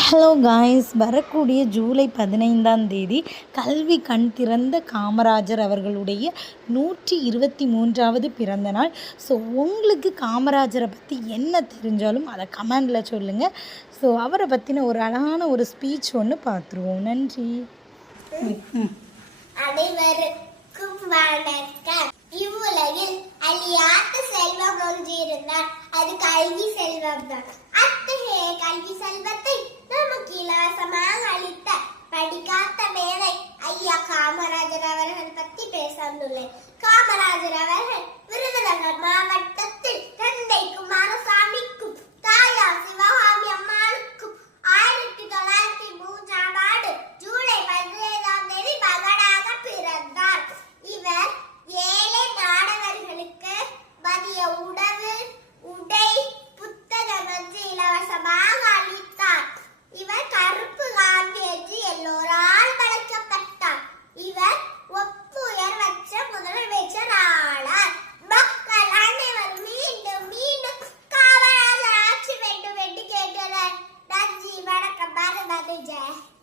Hello guys வரக்கூடிய ஜூலை பதினைந்தாம் தேதி கல்வி கண் திறந்த காமராஜர் அவர்களுடைய நூற்றி இருபத்தி மூன்றாவது பிறந்த நாள். ஸோ உங்களுக்கு காமராஜரை பற்றி என்ன தெரிஞ்சாலும் அதை கமெண்டில் சொல்லுங்கள் ஸோ அவரை பற்றின ஒரு அழகான ஒரு ஸ்பீச் ஒன்று பார்த்துருவோம். நன்றி. அனைவருக்கும் வணக்கம். இவ்வுலகில் அழியாத செல்வம் ஒன்று இருந்தால் அது கல்வி செல்வம் தான் பேசந்துள்ளேன் காமராஜர் அவர்கள் Elijah.